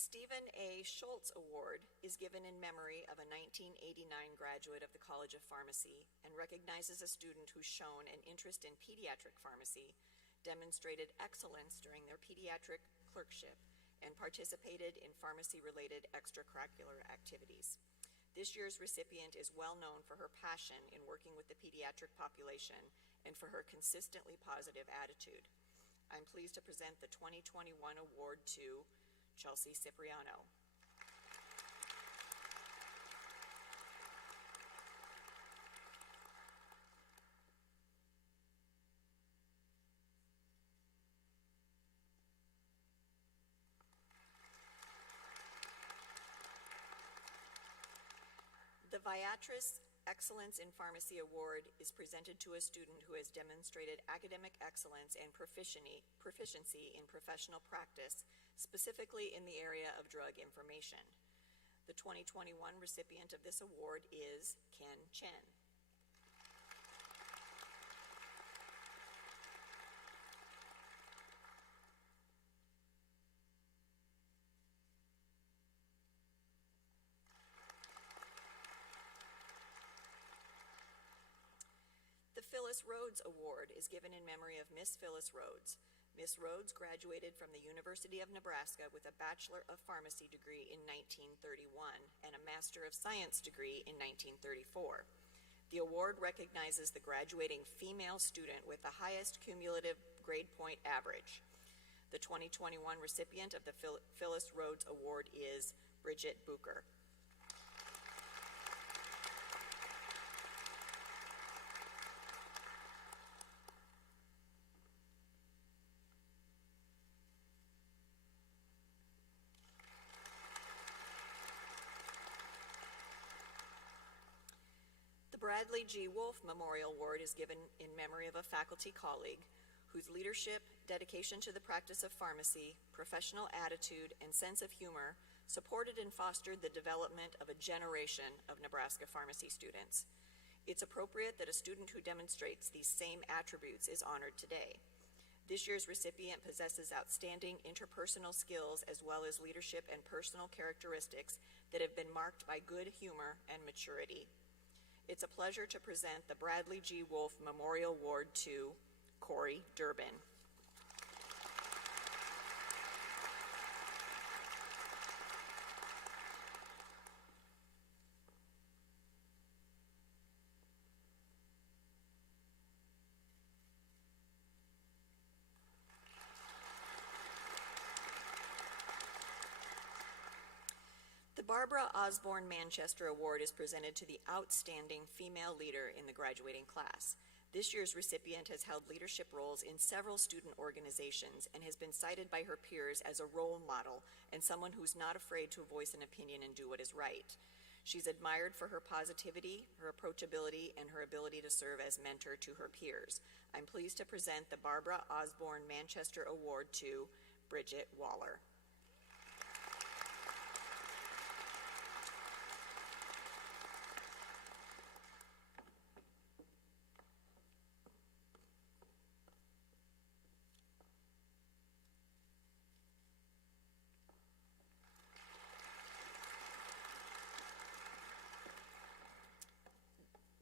Stephen A. Schultz Award is given in memory of a 1989 graduate of the College of Pharmacy and recognizes a student who's shown an interest in pediatric pharmacy, demonstrated excellence during their pediatric clerkship, and participated in pharmacy-related extracurricular activities. This year's recipient is well known for her passion in working with the pediatric population and for her consistently positive attitude. I'm pleased to present the 2021 award to Chelsea Cipriano. The Viatris Excellence in Pharmacy Award is presented to a student who has demonstrated academic excellence and proficiency in professional practice, specifically in the area of drug information. The 2021 recipient of this award is Ken Chen. The Phyllis Rhodes Award is given in memory of Miss Phyllis Rhodes. Miss Rhodes graduated from the University of Nebraska with a Bachelor of Pharmacy degree in 1931 and a Master of Science degree in 1934. The award recognizes the graduating female student with the highest cumulative grade point average. The 2021 recipient of the Phyllis Rhodes Award is Bridget Bucher. The Bradley G. Wolfe Memorial Award is given in memory of a faculty colleague whose leadership, dedication to the practice of pharmacy, professional attitude, and sense of humor supported and fostered the development of a generation of Nebraska pharmacy students. It's appropriate that a student who demonstrates these same attributes is honored today. This year's recipient possesses outstanding interpersonal skills as well as leadership and personal characteristics that have been marked by good humor and maturity. It's a pleasure to present the Bradley G. Wolfe Memorial Award to Corey Durbin. The Barbara Osborne Manchester Award is presented to the outstanding female leader in the graduating class. This year's recipient has held leadership roles in several student organizations and has been cited by her peers as a role model and someone who's not afraid to voice an opinion and do what is right. She's admired for her positivity, her approachability, and her ability to serve as mentor to her peers. I'm pleased to present the Barbara Osborne Manchester Award to Bridget Waller.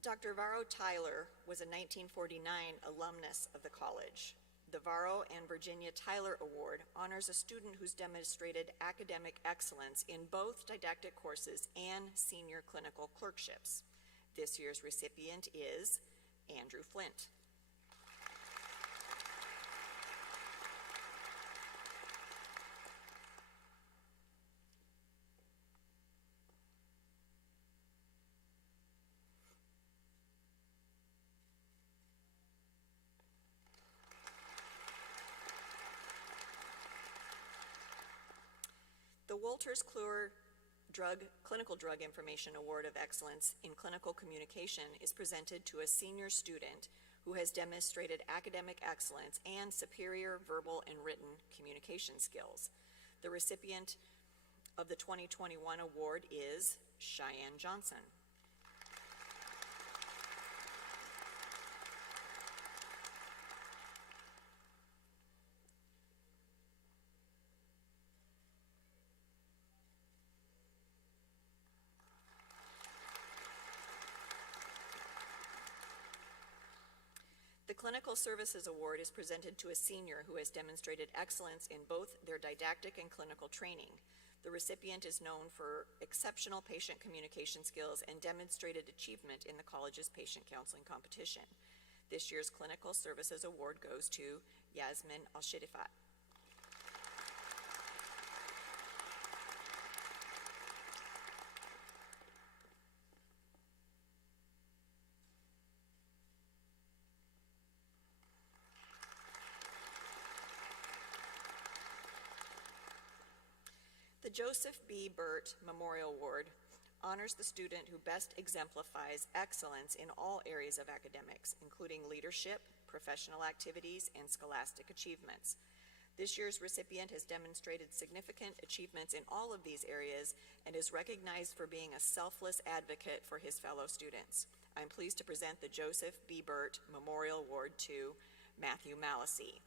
Dr. Varro Tyler was a 1949 alumnus of the college. The Varro and Virginia Tyler Award honors a student who's demonstrated academic excellence in both didactic courses and senior clinical clerkships. This year's recipient is Andrew Flint. The Wolters Kluwer Clinical Drug Information Award of Excellence in Clinical Communication is presented to a senior student who has demonstrated academic excellence and superior verbal and written communication skills. The recipient of the 2021 award is Cheyenne Johnson. Clinical Services Award is presented to a senior who has demonstrated excellence in both their didactic and clinical training. The recipient is known for exceptional patient communication skills and demonstrated achievement in the college's patient counseling competition. This year's Clinical Services Award goes to Yasmin Al-Shidifat. The Joseph B. Burt Memorial Award honors the student who best exemplifies excellence in all areas of academics, including leadership, professional activities, and scholastic achievements. This year's recipient has demonstrated significant achievements in all of these areas and is recognized for being a selfless advocate for his fellow students. I'm pleased to present the Joseph B. Burt Memorial Award to Matthew Malasey.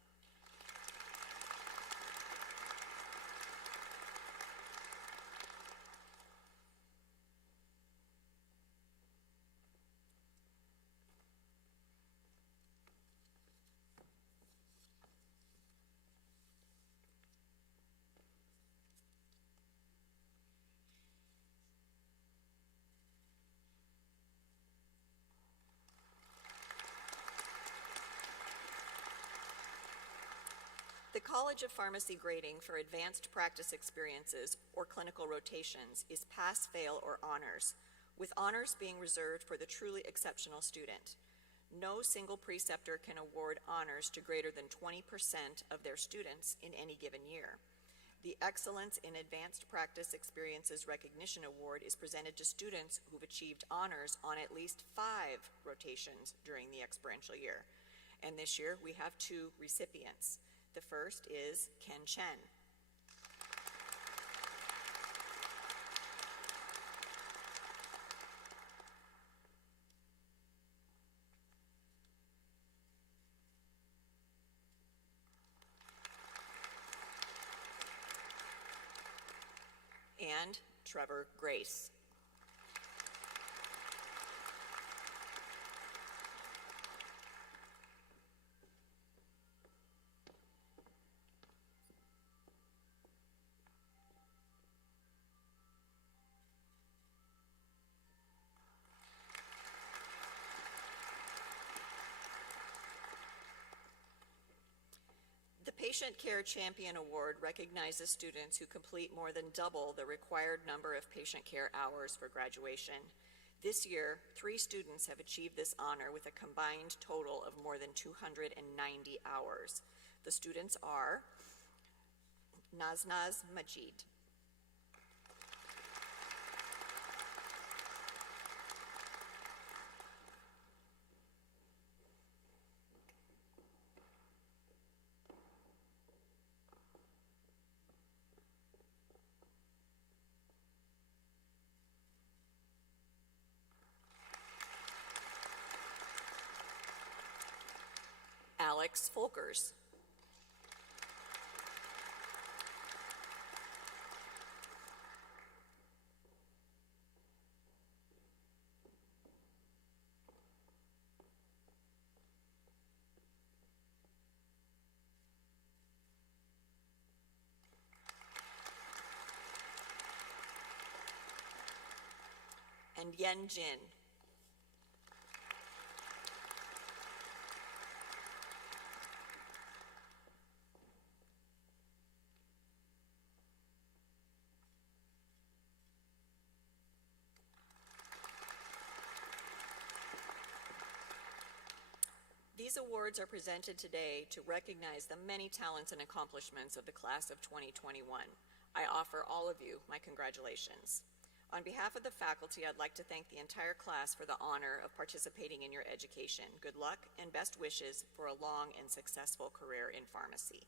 The College of Pharmacy grading for advanced practice experiences or clinical rotations is pass, fail, or honors, with honors being reserved for the truly exceptional student. No single preceptor can award honors to greater than 20% of their students in any given year. The Excellence in Advanced Practice Experiences Recognition Award is presented to students who've achieved honors on at least 5 rotations during the experiential year. And this year we have 2 recipients. The first is Ken Chen. And Trevor Grace. The Patient Care Champion Award recognizes students who complete more than double the required number of patient care hours for graduation. This year, 3 students have achieved this honor with a combined total of more than 290 hours. The students are Naznaz Majid, Alex Folkers, and Yen Jin. These awards are presented today to recognize the many talents and accomplishments of the class of 2021. I offer all of you my congratulations. On behalf of the faculty, I'd like to thank the entire class for the honor of participating in your education. Good luck and best wishes for a long and successful career in pharmacy.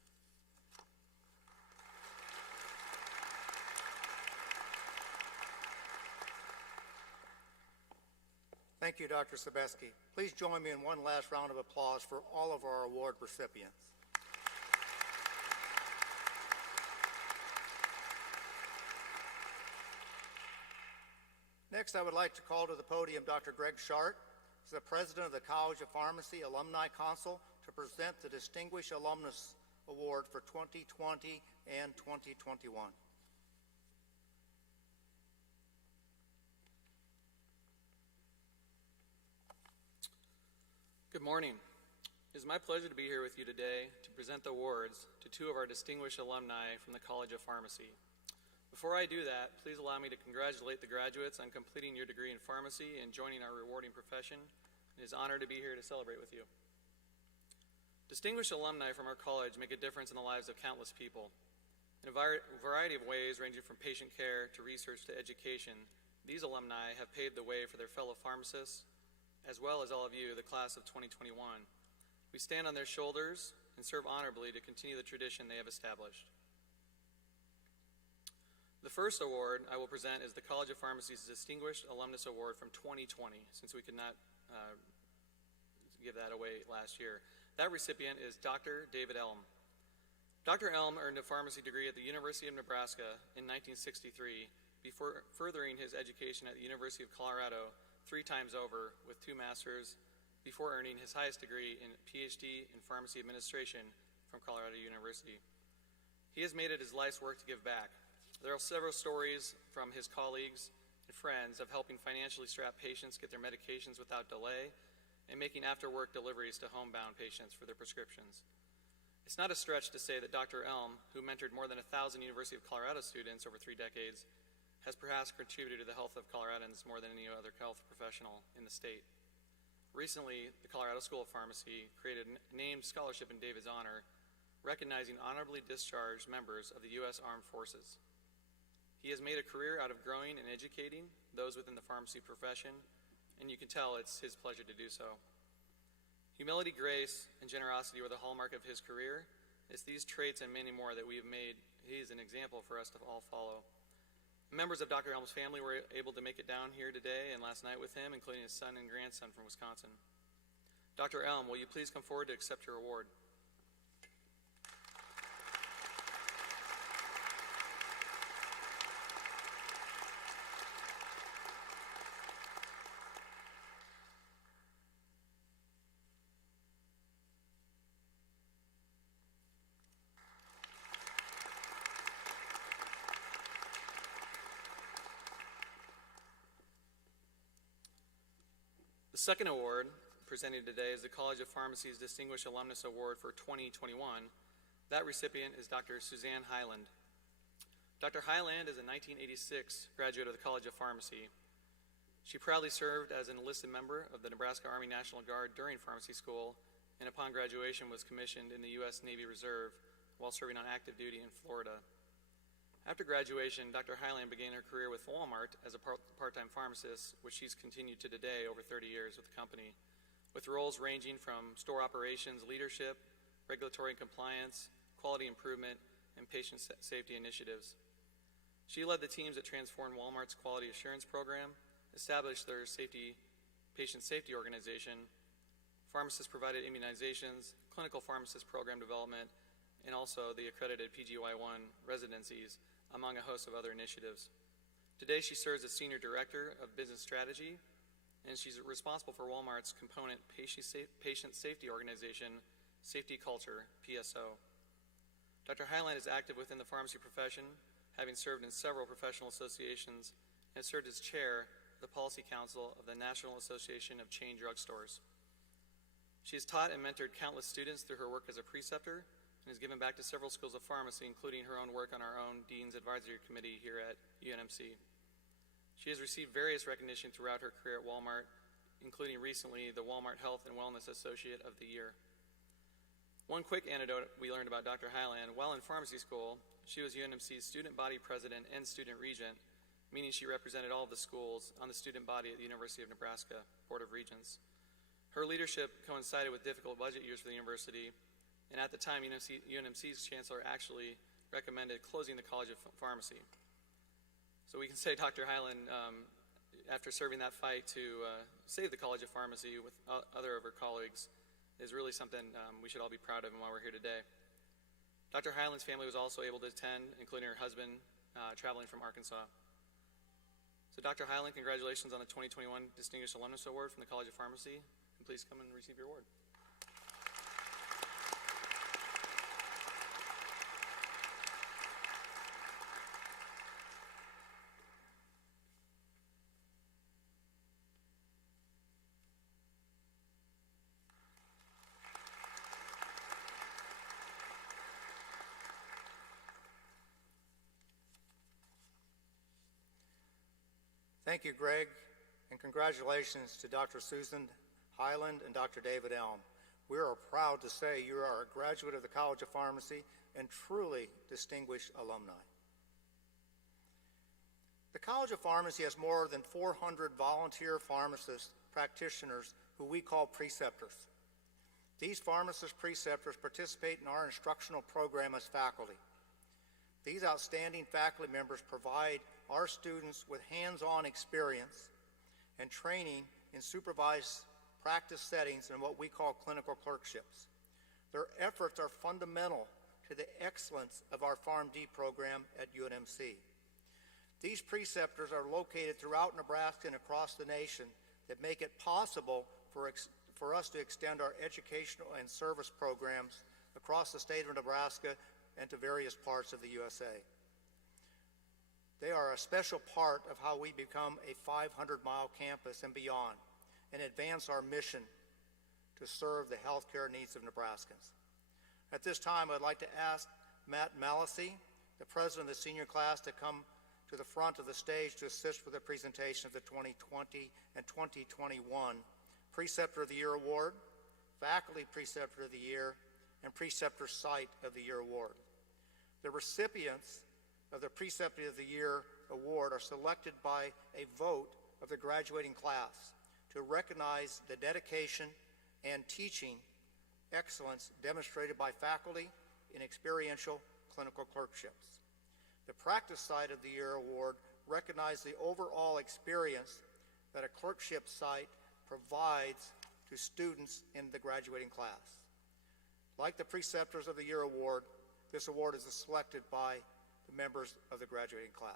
Thank you, Dr. Sebeski. Please join me in one last round of applause for all of our award recipients. Next, I would like to call to the podium Dr. Greg Shart, as the President of the College of Pharmacy Alumni Council to present the Distinguished Alumnus Award for 2020 and 2021. Good morning. It is my pleasure to be here with you today to present the awards to two of our distinguished alumni from the College of Pharmacy. Before I do that, please allow me to congratulate the graduates on completing your degree in pharmacy and joining our rewarding profession. It is an honor to be here to celebrate with you. Distinguished alumni from our college make a difference in the lives of countless people. In a variety of ways, ranging from patient care to research to education, these alumni have paved the way for their fellow pharmacists, as well as all of you, the class of 2021. We stand on their shoulders and serve honorably to continue the tradition they have established. The first award I will present is the College of Pharmacy's Distinguished Alumnus Award from 2020, since we could not give that away last year. That recipient is Dr. David Elm. Dr. Elm earned a pharmacy degree at the University of Nebraska in 1963 before furthering his education at the University of Colorado 3 times over with 2 masters before earning his highest degree in PhD in pharmacy administration from Colorado University. He has made it his life's work to give back. There are several stories from his colleagues and friends of helping financially strapped patients get their medications without delay and making after-work deliveries to homebound patients for their prescriptions. It's not a stretch to say that Dr. Elm, who mentored more than 1,000 University of Colorado students over 3 decades, has perhaps contributed to the health of Coloradans more than any other health professional in the state. Recently, the Colorado School of Pharmacy created a named scholarship in David's honor, recognizing honorably discharged members of the U.S. Armed Forces. He has made a career out of growing and educating those within the pharmacy profession, and you can tell it's his pleasure to do so. Humility, grace, and generosity were the hallmark of his career. It's these traits and many more that we have made. He is an example for us to all follow. Members of Dr. Elm's family were able to make it down here today and last night with him, including his son and grandson from Wisconsin. Dr. Elm, will you please come forward to accept your award? The second award presented today is the College of Pharmacy's Distinguished Alumnus Award for 2021. That recipient is Dr. Suzanne Hyland. Dr. Hyland is a 1986 graduate of the College of Pharmacy. She proudly served as an enlisted member of the Nebraska Army National Guard during pharmacy school, and upon graduation was commissioned in the U.S. Navy Reserve while serving on active duty in Florida. After graduation, Dr. Hyland began her career with Walmart as a part-time pharmacist, which she's continued to today over 30 years with the company, with roles ranging from store operations, leadership, regulatory compliance, quality improvement, and patient safety initiatives. She led the teams that transformed Walmart's quality assurance program, established their patient safety organization, pharmacists provided immunizations, clinical pharmacist program development, and also the accredited PGY1 residencies, among a host of other initiatives. Today she serves as Senior Director of Business Strategy, and she's responsible for Walmart's component patient safety organization, Safety Culture, PSO. Dr. Hyland is active within the pharmacy profession, having served in several professional associations and served as chair of the Policy Council of the National Association of Chain Drugstores. She has taught and mentored countless students through her work as a preceptor, and has given back to several schools of pharmacy, including her own work on our own Dean's Advisory Committee here at UNMC. She has received various recognition throughout her career at Walmart, including recently the Walmart Health and Wellness Associate of the Year. One quick anecdote we learned about Dr. Hyland: while in pharmacy school, she was UNMC's student body president and student regent, meaning she represented all of the schools on the student body at the University of Nebraska Board of Regents. Her leadership coincided with difficult budget years for the university, and at the time, UNMC's chancellor actually recommended closing the College of Pharmacy. So we can say Dr. Hyland, after serving that fight to save the College of Pharmacy with other of her colleagues, is really something we should all be proud of and why we're here today. Dr. Hyland's family was also able to attend, including her husband traveling from Arkansas. So Dr. Hyland, congratulations on the 2021 Distinguished Alumnus Award from the College of Pharmacy, and please come and receive your award. Thank you, Greg, and congratulations to Dr. Suzanne Hyland and Dr. David Elm. We are proud to say you are a graduate of the College of Pharmacy and truly distinguished alumni. The College of Pharmacy has more than 400 volunteer pharmacist practitioners who we call preceptors. These pharmacist preceptors participate in our instructional program as faculty. These outstanding faculty members provide our students with hands-on experience and training in supervised practice settings in what we call clinical clerkships. Their efforts are fundamental to the excellence of our PharmD program at UNMC. These preceptors are located throughout Nebraska and across the nation that make it possible for us to extend our educational and service programs across the state of Nebraska and to various parts of the USA. They are a special part of how we become a 500-mile campus and beyond and advance our mission to serve the healthcare needs of Nebraskans. At this time, I'd like to ask Matt Malasey, the president of the senior class, to come to the front of the stage to assist with the presentation of the 2020 and 2021 Preceptor of the Year Award, Faculty Preceptor of the Year, and Preceptor Site of the Year Award. The recipients of the Preceptor of the Year Award are selected by a vote of the graduating class to recognize the dedication and teaching excellence demonstrated by faculty in experiential clinical clerkships. The Practice Site of the Year Award recognizes the overall experience that a clerkship site provides to students in the graduating class. Like the Preceptors of the Year Award, this award is selected by the members of the graduating class.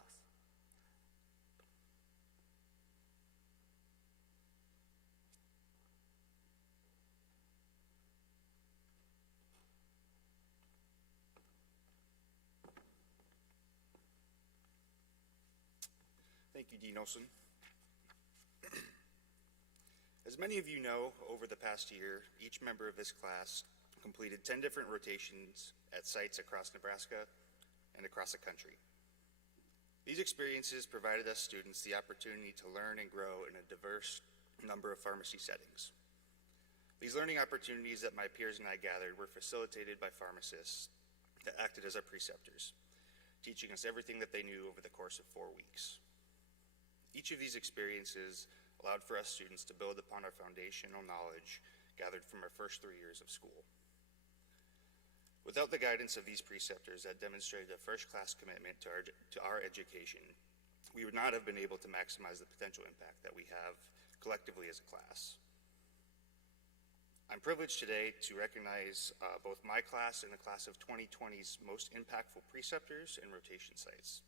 Thank you, Dean Olson. As many of you know, over the past year, each member of this class completed 10 different rotations at sites across Nebraska and across the country. These experiences provided us students the opportunity to learn and grow in a diverse number of pharmacy settings. These learning opportunities that my peers and I gathered were facilitated by pharmacists that acted as our preceptors, teaching us everything that they knew over the course of 4 weeks. Each of these experiences allowed for us students to build upon our foundational knowledge gathered from our first 3 years of school. Without the guidance of these preceptors that demonstrated a first-class commitment to our education, we would not have been able to maximize the potential impact that we have collectively as a class. I'm privileged today to recognize both my class and the class of 2020's most impactful preceptors and rotation sites.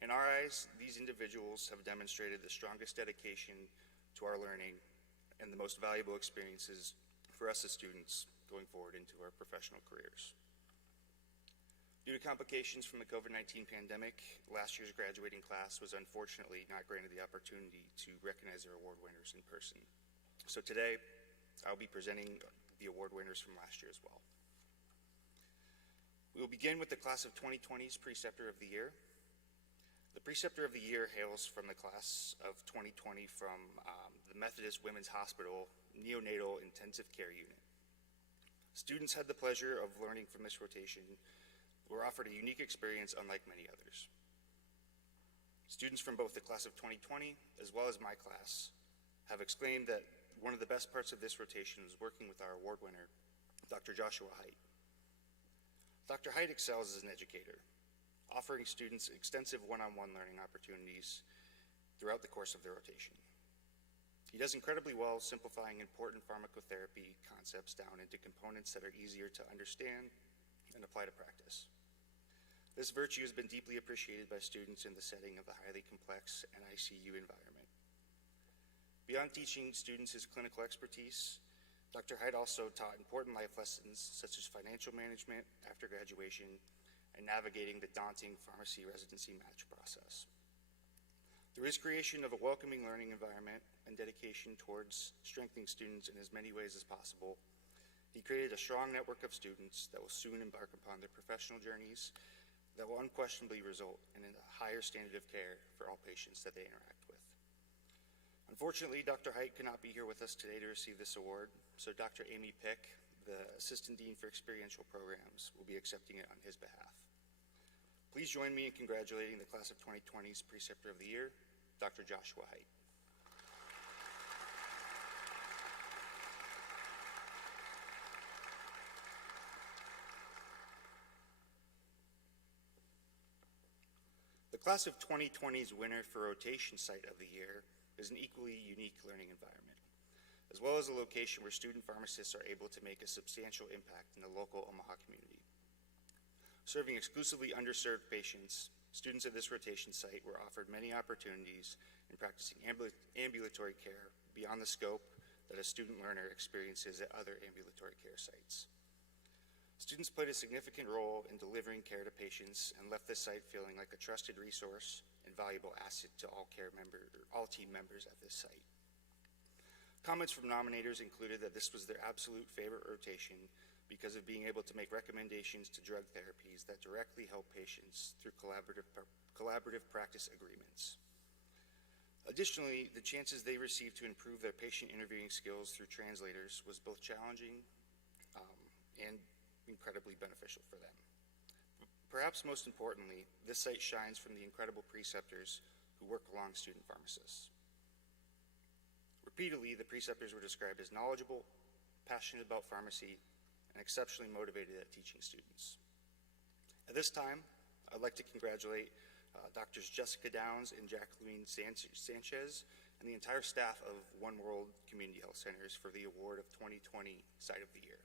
In our eyes, these individuals have demonstrated the strongest dedication to our learning and the most valuable experiences for us as students going forward into our professional careers. Due to complications from the COVID-19 pandemic, last year's graduating class was unfortunately not granted the opportunity to recognize their award winners in person. So today, I'll be presenting the award winners from last year as well. We will begin with the class of 2020's Preceptor of the Year. The Preceptor of the Year hails from the class of 2020 from the Methodist Women's Hospital Neonatal Intensive Care Unit. Students had the pleasure of learning from this rotation, were offered a unique experience unlike many others. Students from both the class of 2020 as well as my class have exclaimed that one of the best parts of this rotation was working with our award winner, Dr. Joshua Haidt. Dr. Haidt excels as an educator, offering students extensive one-on-one learning opportunities throughout the course of the rotation. He does incredibly well simplifying important pharmacotherapy concepts down into components that are easier to understand and apply to practice. This virtue has been deeply appreciated by students in the setting of the highly complex NICU environment. Beyond teaching students his clinical expertise, Dr. Hyde also taught important life lessons such as financial management after graduation and navigating the daunting pharmacy residency match process. Through his creation of a welcoming learning environment and dedication towards strengthening students in as many ways as possible, he created a strong network of students that will soon embark upon their professional journeys that will unquestionably result in a higher standard of care for all patients that they interact with. Unfortunately, Dr. Hyde could not be here with us today to receive this award, so Dr. Amy Pick, the Assistant Dean for Experiential Programs, will be accepting it on his behalf. Please join me in congratulating the Class of 2020's Preceptor of the Year, Dr. Joshua Hyde. The Class of 2020's winner for Rotation Site of the Year is an equally unique learning environment, as well as a location where student pharmacists are able to make a substantial impact in the local Omaha community. Serving exclusively underserved patients, students at this rotation site were offered many opportunities in practicing ambulatory care beyond the scope that a student learner experiences at other ambulatory care sites. Students played a significant role in delivering care to patients and left this site feeling like a trusted resource and valuable asset to all team members at this site. Comments from nominators included that this was their absolute favorite rotation because of being able to make recommendations to drug therapies that directly help patients through collaborative practice agreements. Additionally, the chances they received to improve their patient interviewing skills through translators was both challenging and incredibly beneficial for them. Perhaps most importantly, this site shines from the incredible preceptors who work along student pharmacists. Repeatedly, the preceptors were described as knowledgeable, passionate about pharmacy, and exceptionally motivated at teaching students. At this time, I'd like to congratulate Doctors Jessica Downs and Jacqueline Sanchez and the entire staff of One World Community Health Centers for the award of 2020 Site of the Year.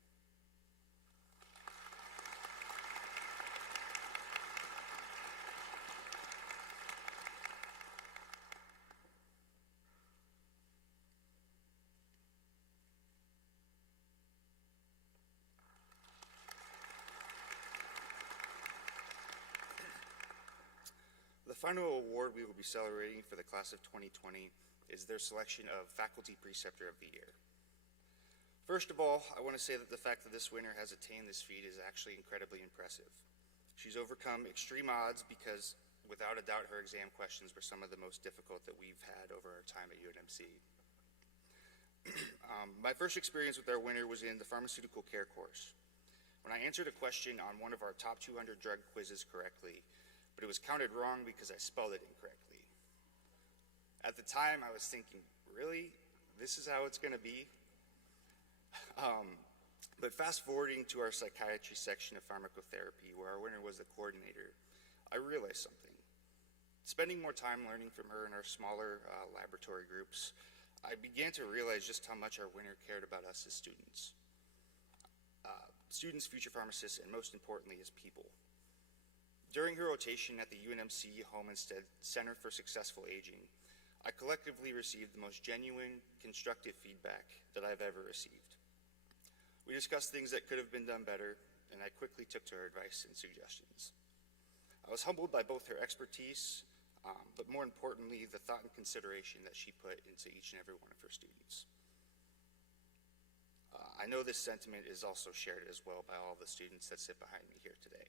The final award we will be celebrating for the Class of 2020 is their selection of Faculty Preceptor of the Year. First of all, I want to say that the fact that this winner has attained this feat is actually incredibly impressive. She's overcome extreme odds because, without a doubt, her exam questions were some of the most difficult that we've had over our time at UNMC. My first experience with our winner was in the pharmaceutical care course. When I answered a question on one of our top 200 drug quizzes correctly, but it was counted wrong because I spelled it incorrectly. At the time, I was thinking, really? This is how it's going to be? But fast forwarding to our psychiatry section of pharmacotherapy, where our winner was the coordinator, I realized something. Spending more time learning from her in our smaller laboratory groups, I began to realize just how much our winner cared about us as students. Students, future pharmacists, and most importantly, as people. During her rotation at the UNMC Homestead Center for Successful Aging, I collectively received the most genuine, constructive feedback that I've ever received. We discussed things that could have been done better, and I quickly took to her advice and suggestions. I was humbled by both her expertise, but more importantly, the thought and consideration that she put into each and every one of her students. I know this sentiment is also shared as well by all the students that sit behind me here today.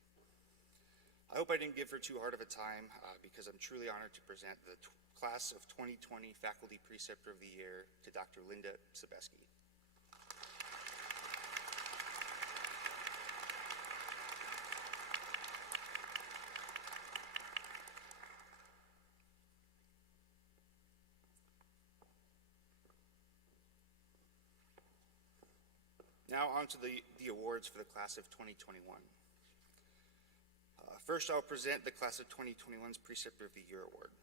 I hope I didn't give her too hard of a time because I'm truly honored to present the Class of 2020 Faculty Preceptor of the Year to Dr. Linda Sebeski. Now on to the awards for the Class of 2021. First, I'll present the Class of 2021's Preceptor of the Year Award.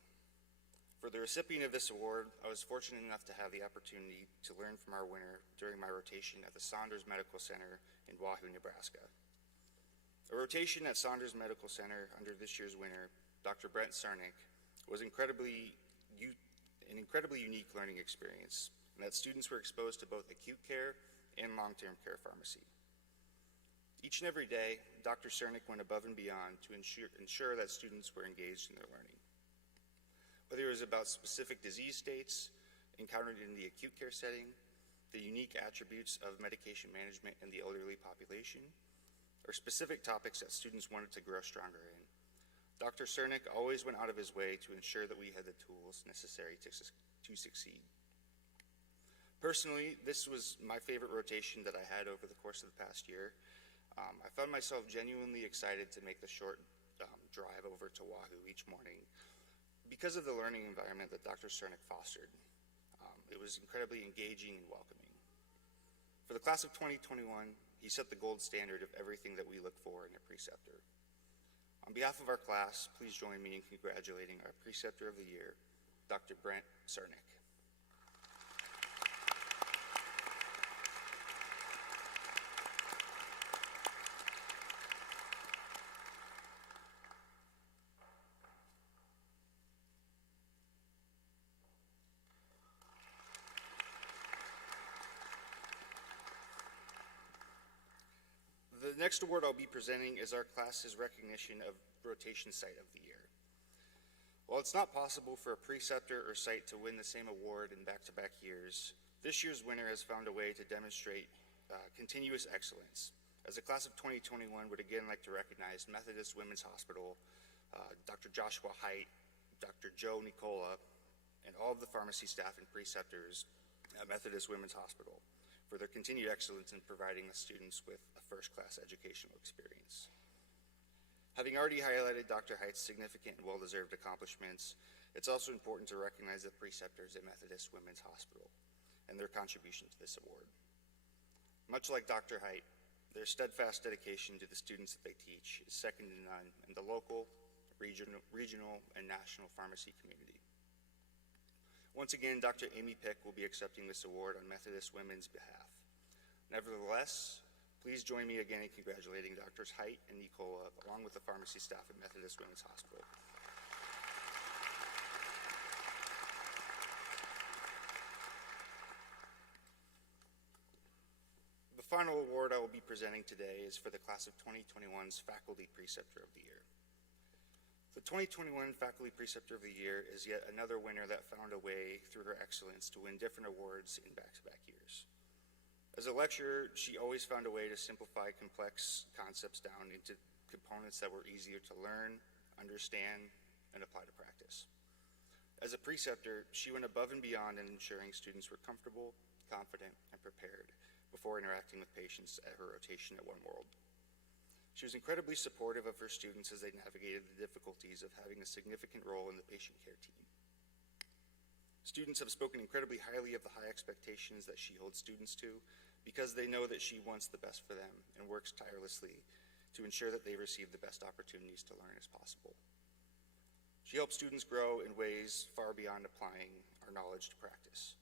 For the recipient of this award, I was fortunate enough to have the opportunity to learn from our winner during my rotation at the Saunders Medical Center in Wahoo, Nebraska. A rotation at Saunders Medical Center under this year's winner, Dr. Brent Sarnick, was an incredibly unique learning experience, and that students were exposed to both acute care and long-term care pharmacy. Each and every day, Dr. Sarnick went above and beyond to ensure that students were engaged in their learning. Whether it was about specific disease states encountered in the acute care setting, the unique attributes of medication management in the elderly population, or specific topics that students wanted to grow stronger in, Dr. Sarnick always went out of his way to ensure that we had the tools necessary to succeed. Personally, this was my favorite rotation that I had over the course of the past year. I found myself genuinely excited to make the short drive over to Wahoo each morning because of the learning environment that Dr. Sarnick fostered. It was incredibly engaging and welcoming. For the class of 2021, he set the gold standard of everything that we look for in a preceptor. On behalf of our class, please join me in congratulating our Preceptor of the Year, Dr. Brent Sarnick. The next award I'll be presenting is our class's recognition of Rotation Site of the Year. While it's not possible for a preceptor or site to win the same award in back-to-back years, this year's winner has found a way to demonstrate continuous excellence. As the class of 2021 would again like to recognize Methodist Women's Hospital, Dr. Joshua Height, Dr. Joe Nicola, and all of the pharmacy staff and preceptors at Methodist Women's Hospital for their continued excellence in providing the students with a first-class educational experience. Having already highlighted Dr. Height's significant and well-deserved accomplishments, it's also important to recognize the preceptors at Methodist Women's Hospital and their contribution to this award. Much like Dr. Height, their steadfast dedication to the students that they teach is second to none in the local, regional, and national pharmacy community. Once again, Dr. Amy Pick will be accepting this award on Methodist Women's behalf. Nevertheless, please join me again in congratulating Drs. Height and Nicola, along with the pharmacy staff at Methodist Women's Hospital. The final award I will be presenting today is for the class of 2021's Faculty Preceptor of the Year. The 2021 Faculty Preceptor of the Year is yet another winner that found a way through her excellence to win different awards in back-to-back years. As a lecturer, she always found a way to simplify complex concepts down into components that were easier to learn, understand, and apply to practice. As a preceptor, she went above and beyond in ensuring students were comfortable, confident, and prepared before interacting with patients at her rotation at One World. She was incredibly supportive of her students as they navigated the difficulties of having a significant role in the patient care team. Students have spoken incredibly highly of the high expectations that she holds students to because they know that she wants the best for them and works tirelessly to ensure that they receive the best opportunities to learn as possible. She helps students grow in ways far beyond applying our knowledge to practice.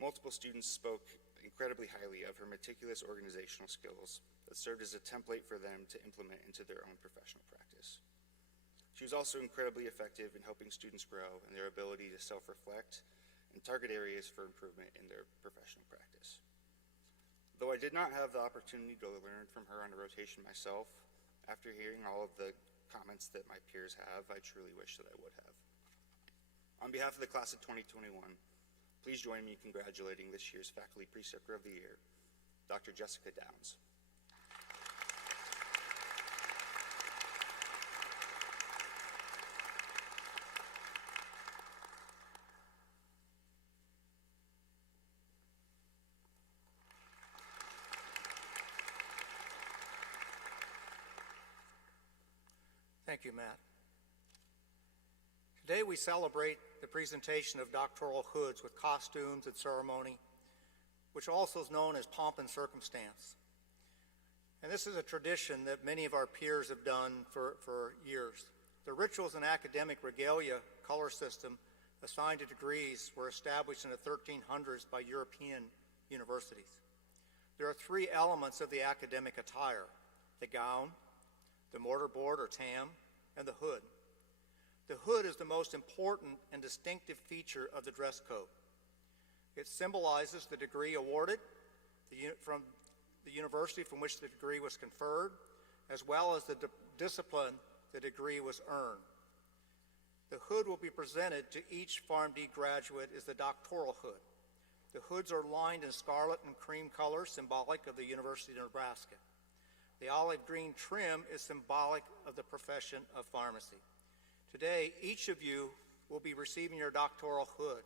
Multiple students spoke incredibly highly of her meticulous organizational skills that served as a template for them to implement into their own professional practice. She was also incredibly effective in helping students grow in their ability to self-reflect and target areas for improvement in their professional practice. Though I did not have the opportunity to learn from her on a rotation myself, after hearing all of the comments that my peers have, I truly wish that I would have. On behalf of the class of 2021, please join me in congratulating this year's Faculty Preceptor of the Year, Dr. Jessica Downs. Thank you, Matt. Today we celebrate the presentation of doctoral hoods with costumes and ceremony, which also is known as pomp and circumstance. And this is a tradition that many of our peers have done for years. The rituals and academic regalia color system assigned to degrees were established in the 1300s by European universities. There are three elements of the academic attire: the gown, the mortarboard or tam, and the hood. The hood is the most important and distinctive feature of the dress code. It symbolizes the degree awarded from the university from which the degree was conferred, as well as the discipline the degree was earned. The hood will be presented to each PharmD graduate as the Doctoral Hood. The hoods are lined in scarlet and cream colors, symbolic of the University of Nebraska. The olive green trim is symbolic of the profession of pharmacy. Today, each of you will be receiving your doctoral hood,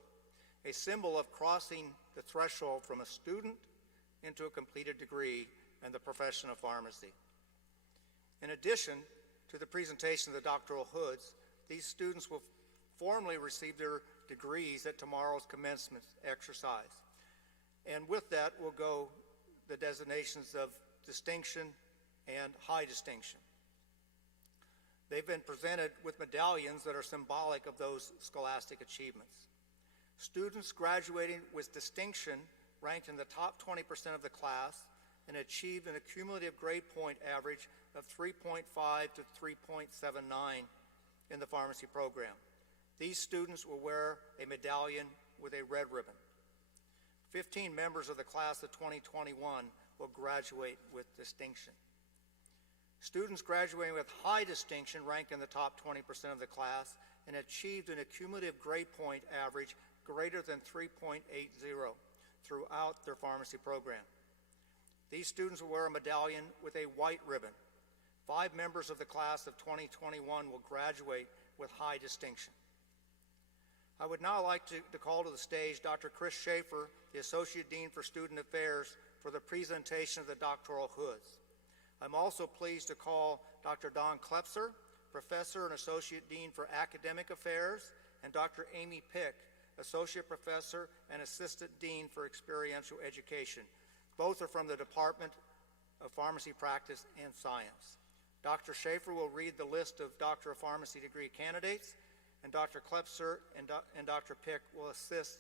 a symbol of crossing the threshold from a student into a completed degree in the profession of pharmacy. In addition to the presentation of the doctoral hoods, these students will formally receive their degrees at tomorrow's commencement exercise. And with that will go the designations of distinction and high distinction. They've been presented with medallions that are symbolic of those scholastic achievements. Students graduating with distinction ranked in the top 20% of the class and achieved an cumulative grade point average of 3.5 to 3.79 in the pharmacy program. These students will wear a medallion with a red ribbon. 15 members of the class of 2021 will graduate with distinction. Students graduating with high distinction ranked in the top 20% of the class and achieved an cumulative grade point average greater than 3.80 throughout their pharmacy program. These students will wear a medallion with a white ribbon. 5 members of the class of 2021 will graduate with high distinction. I would now like to call to the stage Dr. Chris Schaefer, the Associate Dean for Student Affairs, for the presentation of the doctoral hoods. I'm also pleased to call Dr. Don Klepser, Professor and Associate Dean for Academic Affairs, and Dr. Amy Pick, Associate Professor and Assistant Dean for Experiential Education. Both are from the Department of Pharmacy Practice and Science. Dr. Schaefer will read the list of Doctor of Pharmacy degree candidates, and Dr. Klepser and Dr. Pick will assist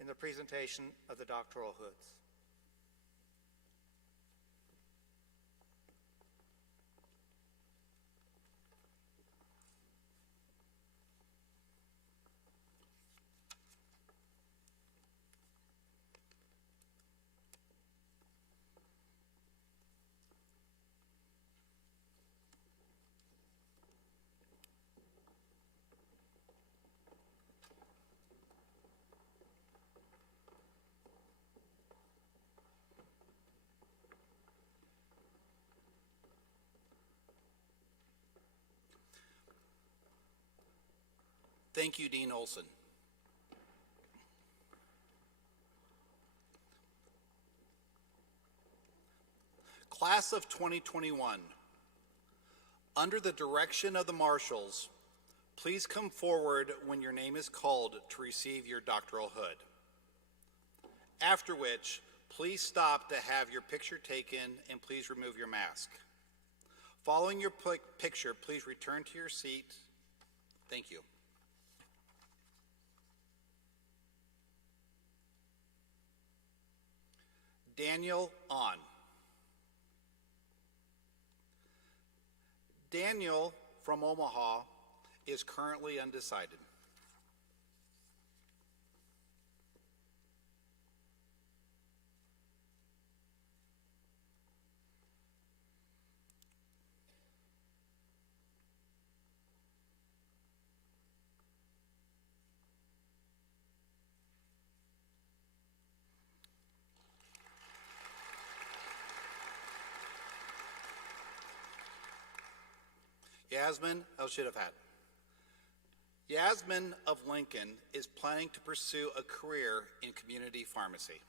in the presentation of the doctoral hoods. Thank you, Dean Olson. Class of 2021, under the direction of the marshals, please come forward when your name is called to receive your doctoral hood. After which, please stop to have your picture taken and please remove your mask. Following your picture, please return to your seat. Thank you. Daniel On. Daniel from Omaha is currently undecided. Yasmin El-Shidafat. Yasmin of Lincoln is planning to pursue a career in community pharmacy.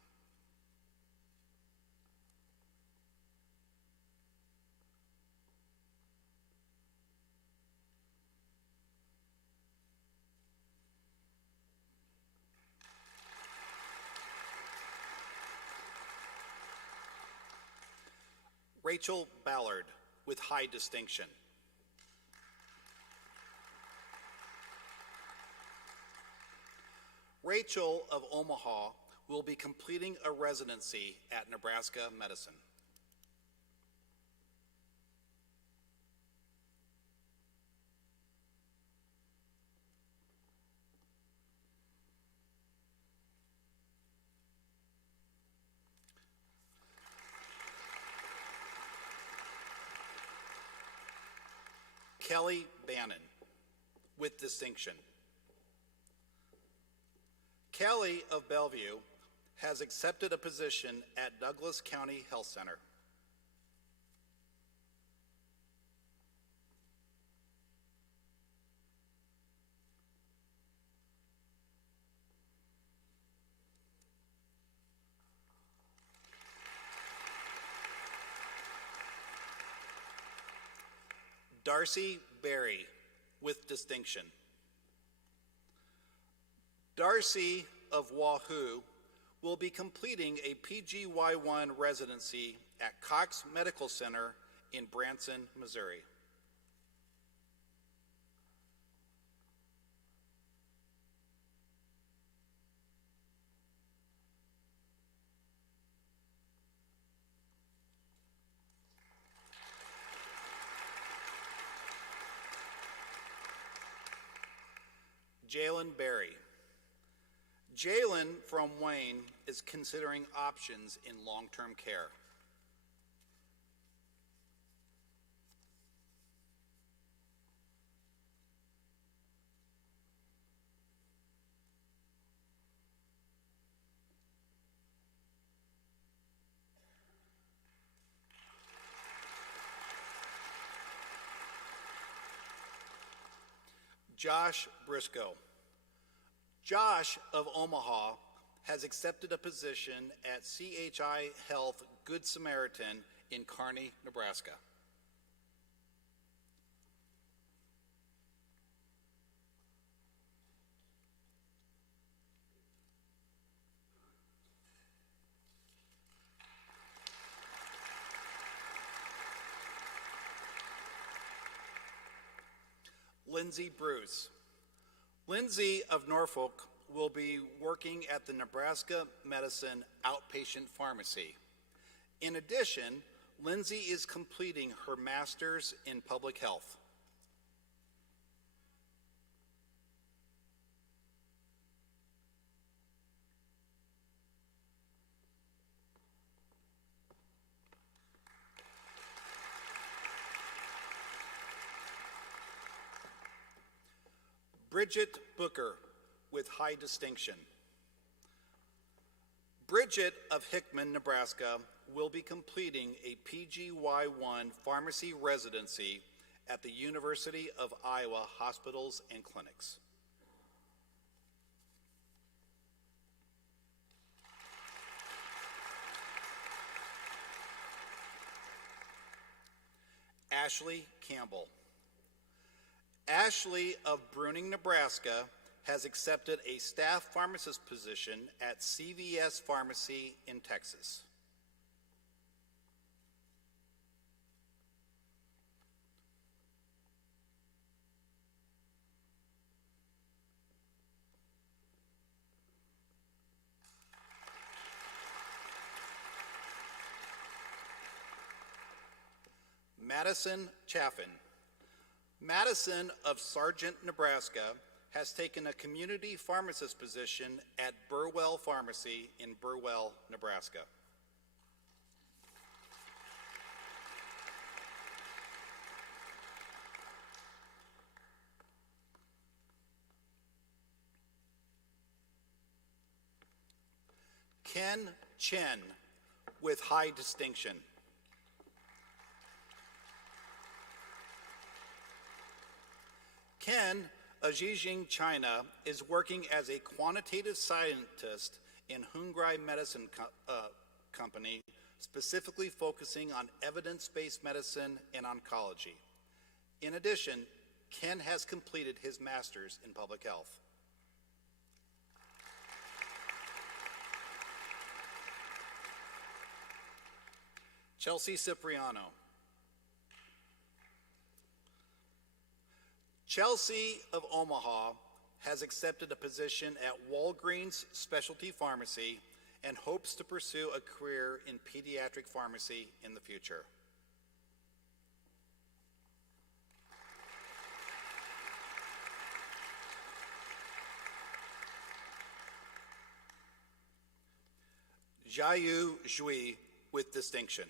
Rachel Ballard with high distinction. Rachel of Omaha will be completing a residency at Nebraska Medicine. Kelly Bannon, with distinction. Kelly of Bellevue has accepted a position at Douglas County Health Center. Darcy Berry, with distinction. Darcy of Wahoo will be completing a PGY1 residency at Cox Medical Center in Branson, Missouri. Jalen Berry. Jalen from Wayne is considering options in long-term care. Josh Briscoe. Josh of Omaha has accepted a position at CHI Health Good Samaritan in Kearney, Nebraska. Lindsay Bruce. Lindsay of Norfolk will be working at the Nebraska Medicine Outpatient Pharmacy. In addition, Lindsay is completing her master's in public health. Bridget Booker, with high distinction. Bridget of Hickman, Nebraska, will be completing a PGY1 pharmacy residency at the University of Iowa Hospitals and Clinics. Ashley Campbell. Ashley of Bruning, Nebraska, has accepted a staff pharmacist position at CVS Pharmacy in Texas. Madison Chaffin. Madison of Sargent, Nebraska, has taken a community pharmacist position at Burwell Pharmacy in Burwell, Nebraska. Ken Chen, with high distinction. Ken of Zhejiang, China, is working as a quantitative scientist in Hungry Medicine Company, specifically focusing on evidence-based medicine and oncology. In addition, Ken has completed his master's in public health. Chelsea Cipriano. Chelsea of Omaha has accepted a position at Walgreens Specialty Pharmacy and hopes to pursue a career in pediatric pharmacy in the future. Jiayu Zhui, with distinction.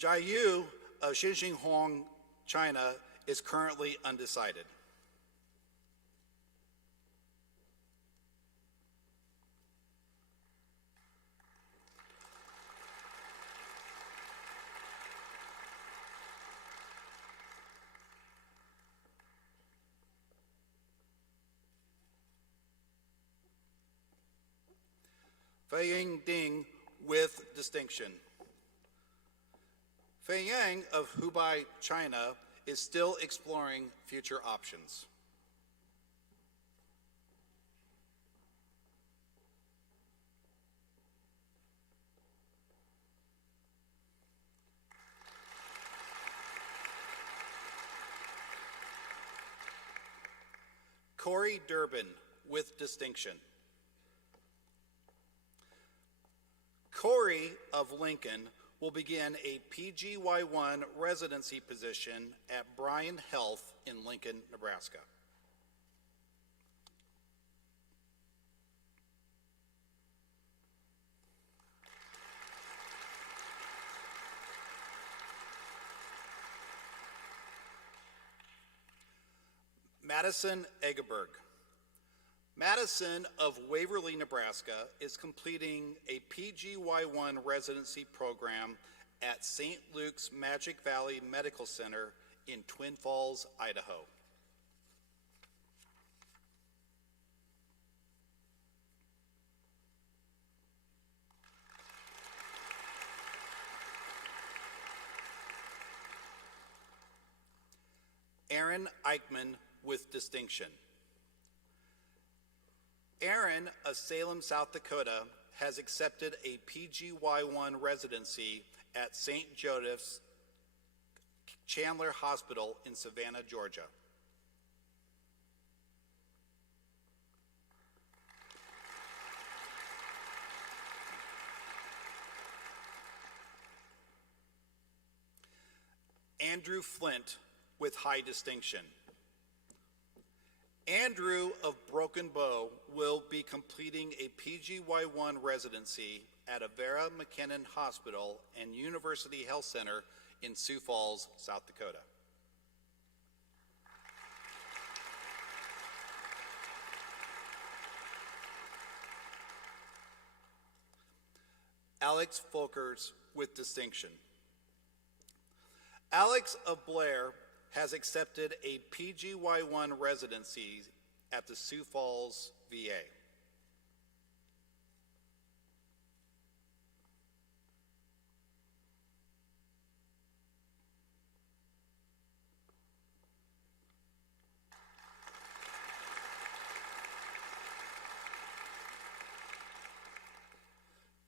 Jiayu of Xinjiang China is currently undecided. Fei Yang Ding with distinction. Fei Yang of Hubei, China, is still exploring future options. Corey Durbin with distinction. Corey of Lincoln will begin a PGY1 residency position at Bryan Health in Lincoln, Nebraska. Madison Egeberg. Madison of Waverly, Nebraska is completing a PGY1 residency program at St. Luke's Magic Valley Medical Center in Twin Falls, Idaho. Aaron Eichmann with distinction. Aaron of Salem, South Dakota has accepted a PGY1 residency at St. Joseph's Chandler Hospital in Savannah, Georgia. Andrew Flint with high distinction. Andrew of Broken Bow will be completing a PGY1 residency at Avera McKinnon Hospital and University Health Center in Sioux Falls, South Dakota. Alex Folkers with distinction. Alex of Blair has accepted a PGY1 residency at the Sioux Falls VA.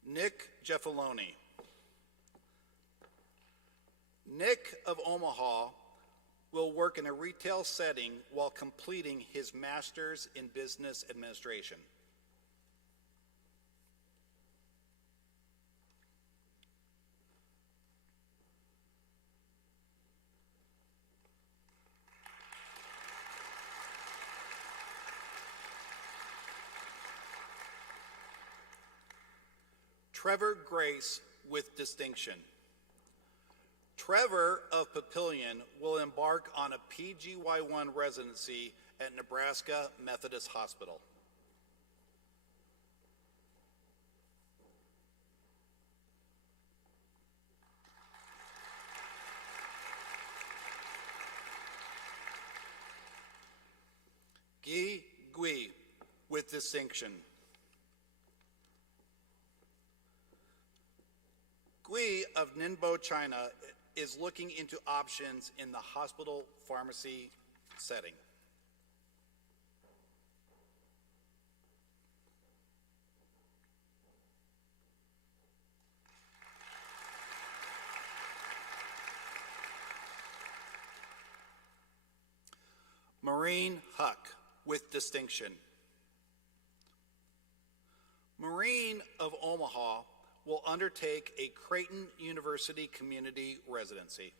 Nick Jeffaloni. Nick of Omaha will work in a retail setting while completing his master's in business administration. Trevor Grace with distinction. Trevor of Papillion will embark on a PGY1 residency at Nebraska Methodist Hospital. Guy Gui with distinction. Gui of Ningbo, China is looking into options in the hospital pharmacy setting. Maureen Huck with distinction. Maureen of Omaha will undertake a Creighton University community residency.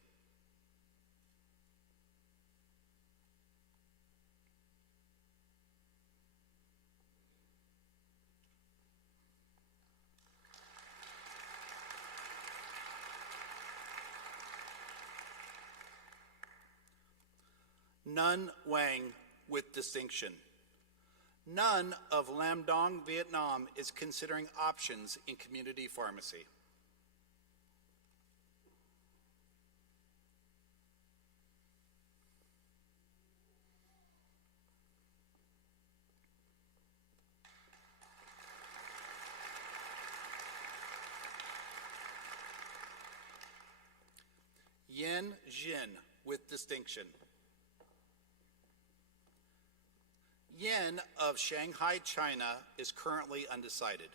Nun Wang with distinction. Nun of Lam Dong, Vietnam is considering options in community pharmacy. Yen Jin with distinction. Yen of Shanghai, China is currently undecided.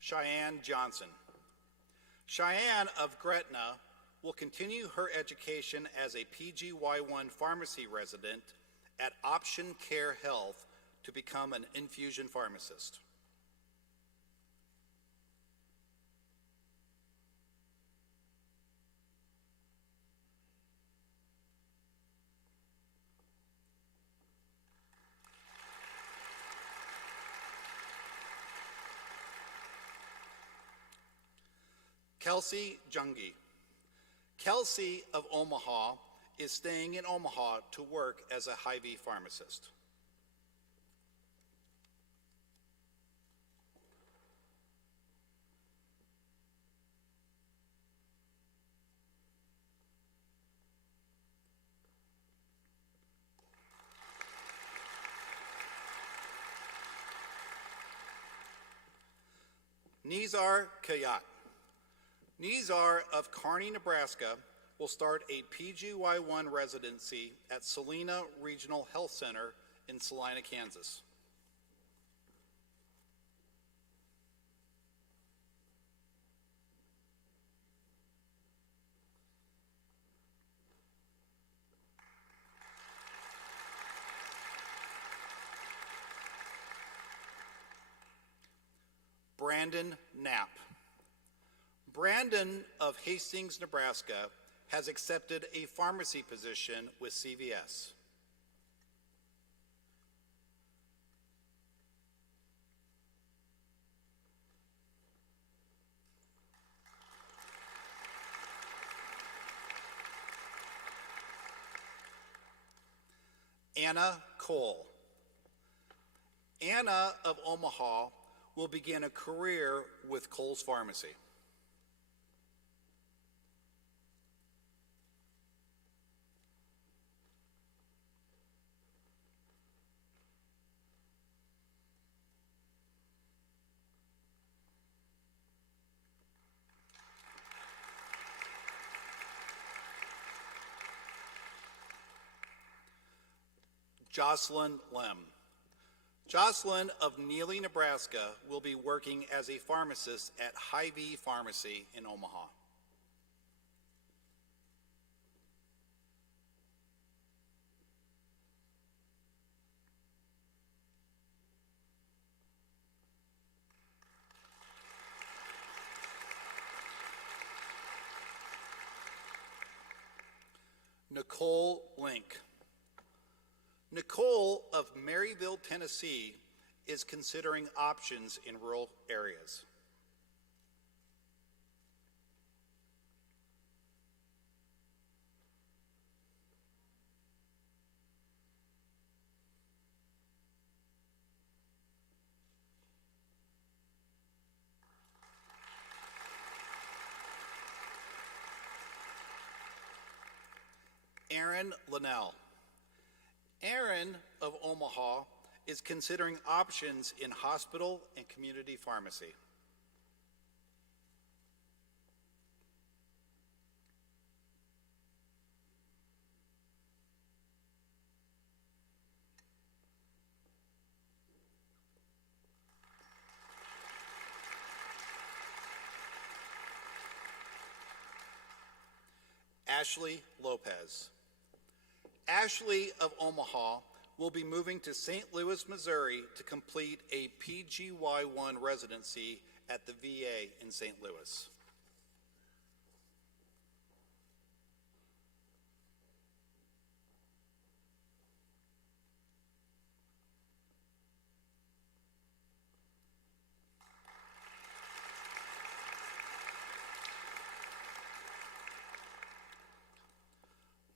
Cheyenne Johnson. Cheyenne of Gretna will continue her education as a PGY1 pharmacy resident at Option Care Health to become an infusion pharmacist. Kelsey Jungi. Kelsey of Omaha is staying in Omaha to work as a Hy-Vee pharmacist. Nizar Kayat. Nizar of Kearney, Nebraska will start a PGY1 residency at Salina Regional Health Center in Salina, Kansas. Brandon Knapp. Brandon of Hastings, Nebraska has accepted a pharmacy position with CVS. Anna Cole. Anna of Omaha will begin a career with Cole's Pharmacy. Jocelyn Lem. Jocelyn of Neely, Nebraska will be working as a pharmacist at Hy-Vee Pharmacy in Omaha. Nicole Link. Nicole of Maryville, Tennessee is considering options in rural areas. Aaron Linnell. Aaron of Omaha is considering options in hospital and community pharmacy. Ashley Lopez. Ashley of Omaha will be moving to St. Louis, Missouri to complete a PGY1 residency at the VA in St. Louis.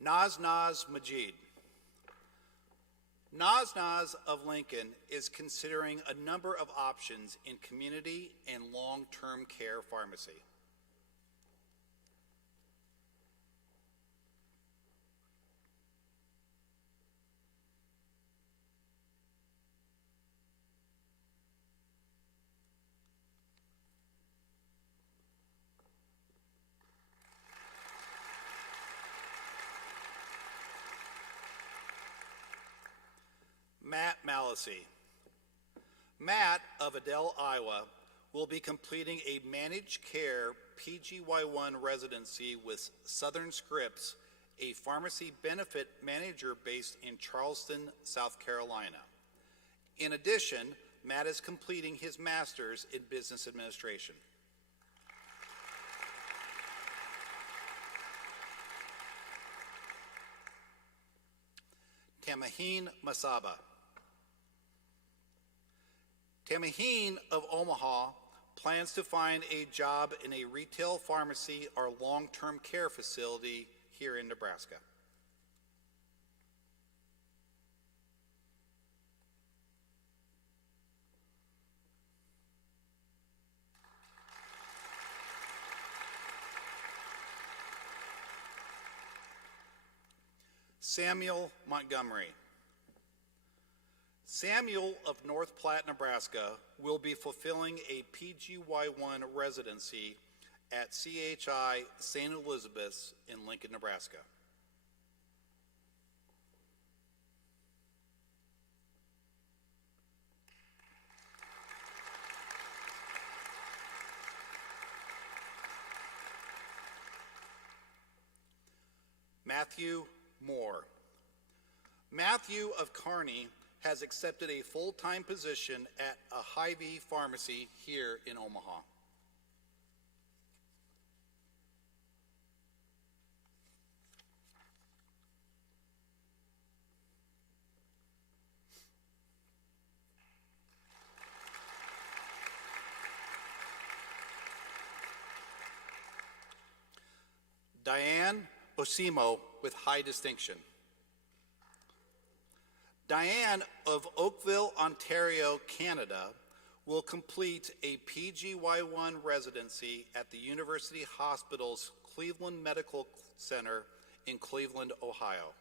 Naznaz Majid. Naznaz of Lincoln is considering a number of options in community and long-term care pharmacy. Matt Malasey. Matt of Adel, Iowa, will be completing a managed care PGY1 residency with Southern Scripts, a pharmacy benefit manager based in Charleston, South Carolina. In addition, Matt is completing his master's in business administration. Tamaheen Masaba. Tamaheen of Omaha plans to find a job in a retail pharmacy or long-term care facility here in Nebraska. Samuel Montgomery. Samuel of North Platte, Nebraska, will be fulfilling a PGY1 residency at CHI St. Elizabeth's in Lincoln, Nebraska. Matthew Moore. Matthew of Kearney has accepted a full-time position at a Hy-Vee pharmacy here in Omaha. Diane Osimo with high distinction. Diane of Oakville, Ontario, Canada, will complete a PGY1 residency at the University Hospital's Cleveland Medical Center in Cleveland, Ohio.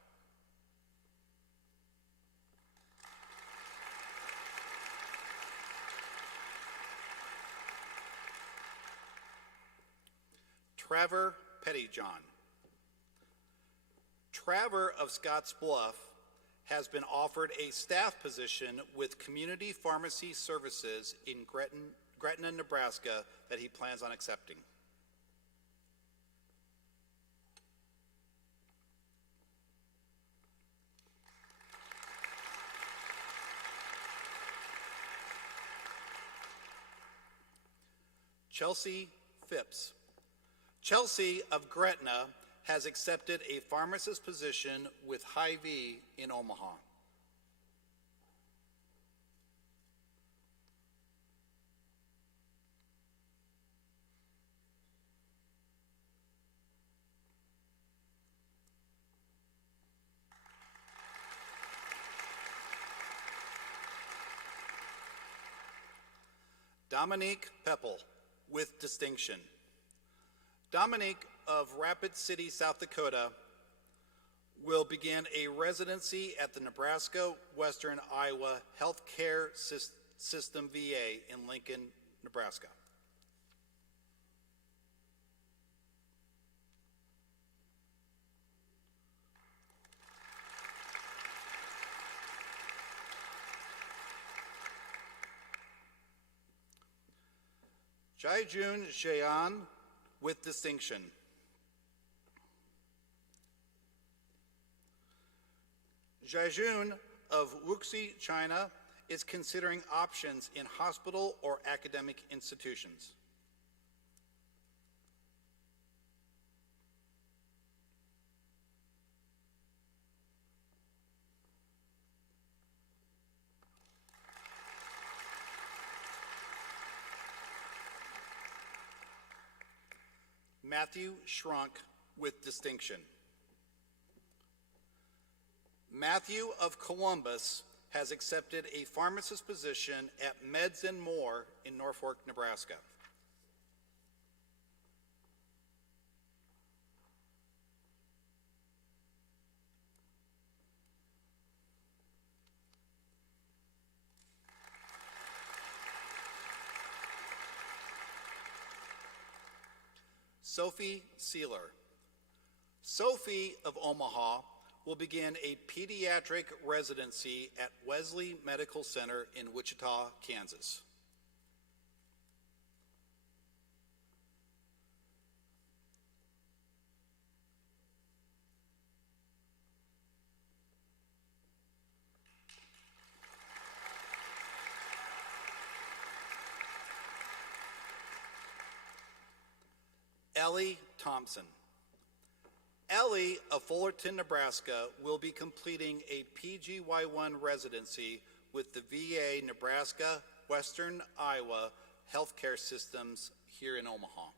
Trevor Pettyjohn. Trevor of Scotts Bluff has been offered a staff position with Community Pharmacy Services in Gretna, Nebraska, that he plans on accepting. Chelsea Phipps. Chelsea of Gretna has accepted a pharmacist position with Hy-Vee in Omaha. Dominique Peppel with distinction. Dominique of Rapid City, South Dakota, will begin a residency at the Nebraska Western Iowa Healthcare System VA in Lincoln, Nebraska. Jaijun Jean with distinction. Jaijun of Wuxi, China, is considering options in hospital or academic institutions. Matthew Shrunk with distinction. Matthew of Columbus has accepted a pharmacist position at Meds and More in Norfolk, Nebraska. Sophie Sealer. Sophie of Omaha will begin a pediatric residency at Wesley Medical Center in Wichita, Kansas. Ellie Thompson. Ellie of Fullerton, Nebraska will be completing a PGY1 residency with the VA Nebraska Western Iowa Healthcare Systems here in Omaha.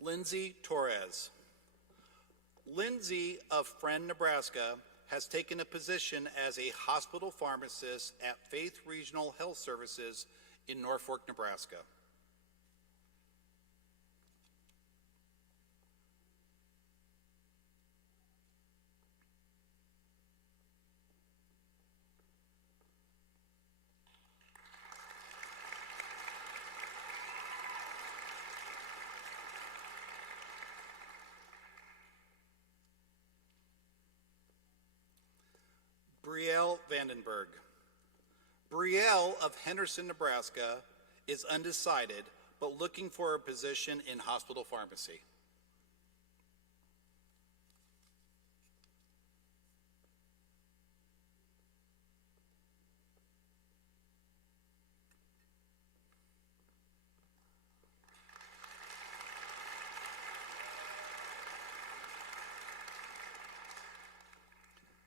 Lindsay Torres. Lindsay of Friend, Nebraska has taken a position as a hospital pharmacist at Faith Regional Health Services in Norfolk, Nebraska. Brielle Vandenberg. Brielle of Henderson, Nebraska is undecided, but looking for a position in hospital pharmacy.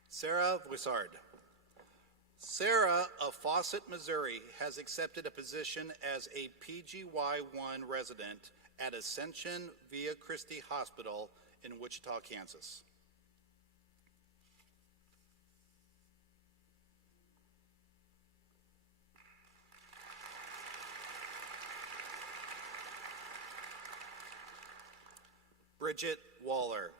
Sarah Voissard. Sarah of Fawcett, Missouri has accepted a position as a PGY1 resident at Ascension Via Christi Hospital in Wichita, Kansas. Bridget Waller.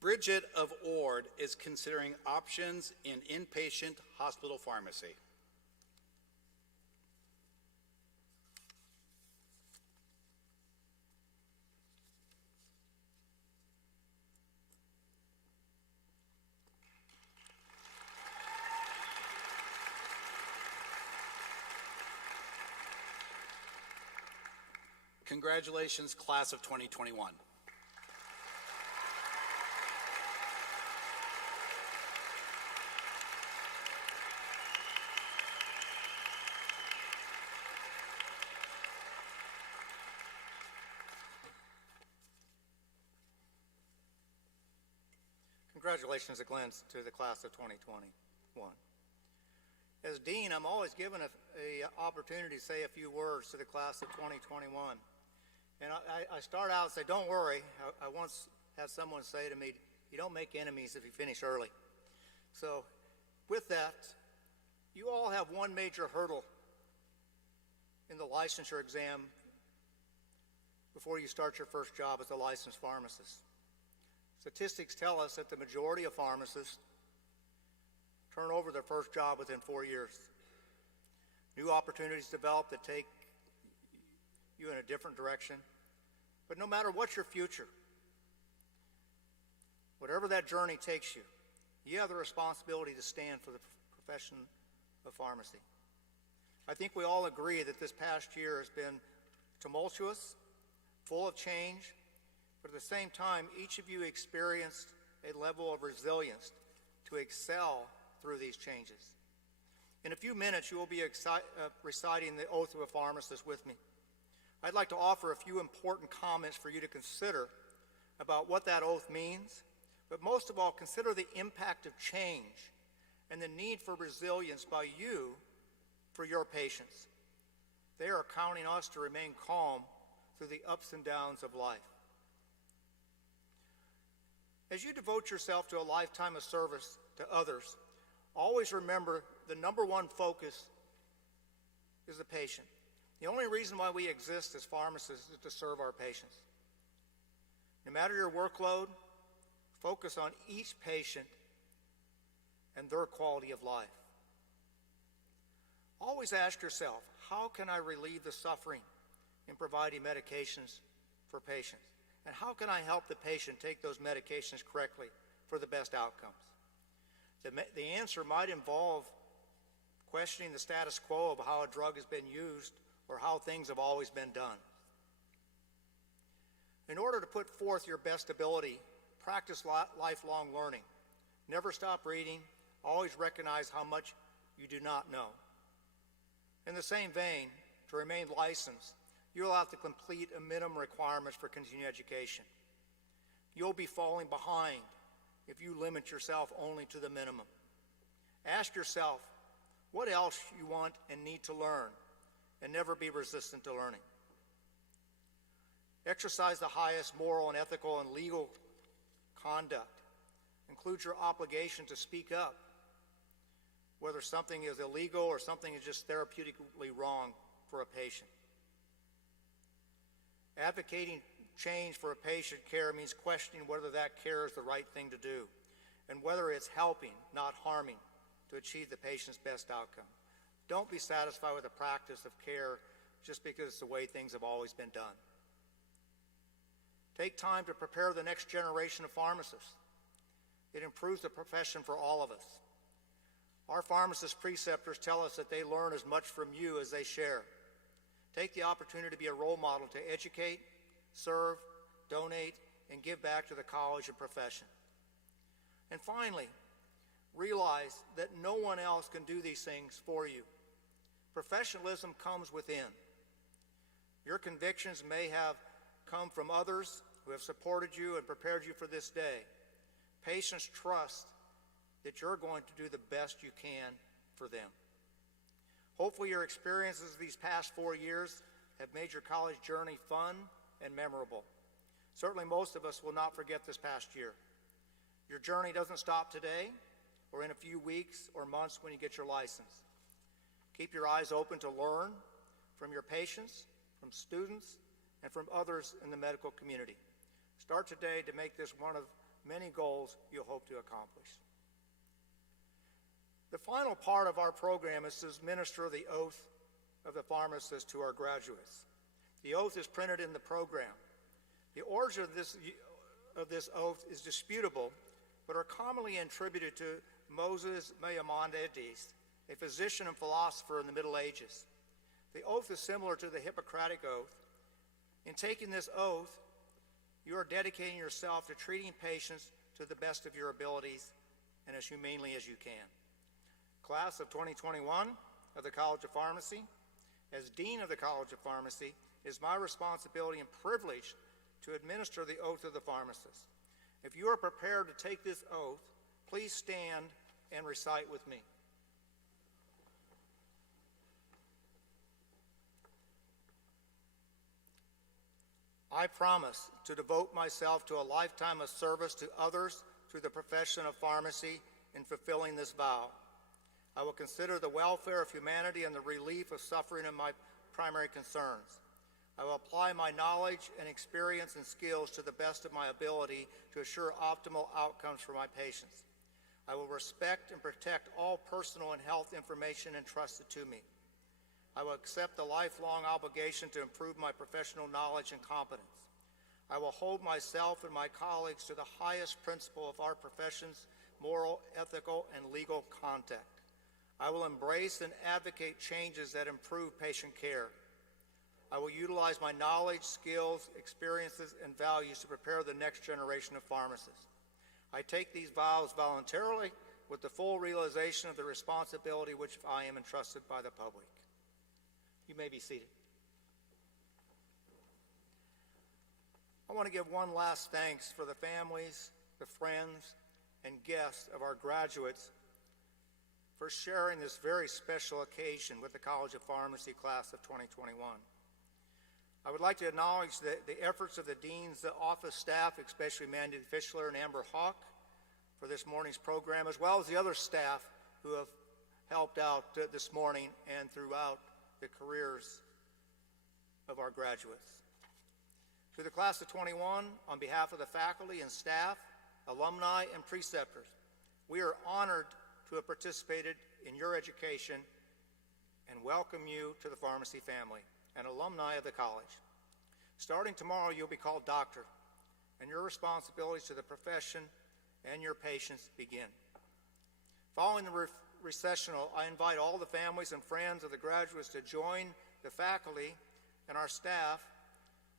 Bridget of Ord is considering options in inpatient hospital pharmacy. Congratulations, class of 2021. Congratulations again to the class of 2021. As Dean, I'm always given an opportunity to say a few words to the class of 2021. And I start out and say, don't worry. I once had someone say to me, you don't make enemies if you finish early. So with that, you all have one major hurdle in the licensure exam before you start your first job as a licensed pharmacist. Statistics tell us that the majority of pharmacists turn over their first job within 4 years. New opportunities develop that take you in a different direction. But no matter what your future, whatever that journey takes you, you have the responsibility to stand for the profession of pharmacy. I think we all agree that this past year has been tumultuous, full of change, but at the same time, each of you experienced a level of resilience to excel through these changes. In a few minutes, you will be reciting the oath of a pharmacist with me. I'd like to offer a few important comments for you to consider about what that oath means, But most of all, consider the impact of change and the need for resilience by you for your patients. They are counting us to remain calm through the ups and downs of life. As you devote yourself to a lifetime of service to others, always remember the number one focus is the patient. The only reason why we exist as pharmacists is to serve our patients. No matter your workload, focus on each patient and their quality of life. Always ask yourself, how can I relieve the suffering in providing medications for patients? And how can I help the patient take those medications correctly for the best outcomes? The answer might involve questioning the status quo of how a drug has been used or how things have always been done. In order to put forth your best ability, practice lifelong learning. Never stop reading. Always recognize how much you do not know. In the same vein, to remain licensed, you'll have to complete a minimum requirements for continuing education. You'll be falling behind if you limit yourself only to the minimum. Ask yourself what else you want and need to learn, and never be resistant to learning. Exercise the highest moral and ethical and legal conduct. Includes your obligation to speak up, whether something is illegal or something is just therapeutically wrong for a patient. Advocating change for a patient care means questioning whether that care is the right thing to do and whether it's helping, not harming, to achieve the patient's best outcome. Don't be satisfied with the practice of care just because it's the way things have always been done. Take time to prepare the next generation of pharmacists. It improves the profession for all of us. Our pharmacist preceptors tell us that they learn as much from you as they share. Take the opportunity to be a role model to educate, serve, donate, and give back to the college and profession. And finally, realize that no one else can do these things for you. Professionalism comes within. Your convictions may have come from others who have supported you and prepared you for this day. Patients trust that you're going to do the best you can for them. Hopefully your experiences these past 4 years have made your college journey fun and memorable. Certainly most of us will not forget this past year. Your journey doesn't stop today or in a few weeks or months when you get your license. Keep your eyes open to learn from your patients, from students, and from others in the medical community. Start today to make this one of many goals you'll hope to accomplish. The final part of our program is to administer the oath of the pharmacist to our graduates. The oath is printed in the program. The origin of this oath is disputable, but are commonly attributed to Moses Maimonides, a physician and philosopher in the Middle Ages. The oath is similar to the Hippocratic Oath. In taking this oath, you are dedicating yourself to treating patients to the best of your abilities and as humanely as you can. Class of 2021 of the College of Pharmacy, as Dean of the College of Pharmacy, it is my responsibility and privilege to administer the oath of the pharmacist. If you are prepared to take this oath, please stand and recite with me. I promise to devote myself to a lifetime of service to others through the profession of pharmacy in fulfilling this vow. I will consider the welfare of humanity and the relief of suffering in my primary concerns. I will apply my knowledge and experience and skills to the best of my ability to assure optimal outcomes for my patients. I will respect and protect all personal and health information entrusted to me. I will accept the lifelong obligation to improve my professional knowledge and competence. I will hold myself and my colleagues to the highest principle of our profession's moral, ethical, and legal conduct. I will embrace and advocate changes that improve patient care. I will utilize my knowledge, skills, experiences, and values to prepare the next generation of pharmacists. I take these vows voluntarily with the full realization of the responsibility which I am entrusted by the public. You may be seated. I want to give one last thanks for the families the friends and guests of our graduates for sharing this very special occasion with the College of Pharmacy class of 2021. I would like to acknowledge the efforts of the deans, the office staff, especially Mandy Fischler and Amber Hawk, for this morning's program, as well as the other staff who have helped out this morning and throughout the careers of our graduates. To the class of 21, on behalf of the faculty and staff, alumni, and preceptors, we are honored to have participated in your education and welcome you to the pharmacy family and alumni of the college. Starting tomorrow, you'll be called doctor, and your responsibilities to the profession and your patients begin. Following the recessional, I invite all the families and friends of the graduates to join the faculty and our staff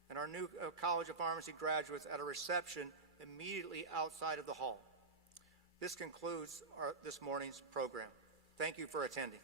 and our new College of Pharmacy graduates at a reception immediately outside of the hall. This concludes this morning's program. Thank you for attending.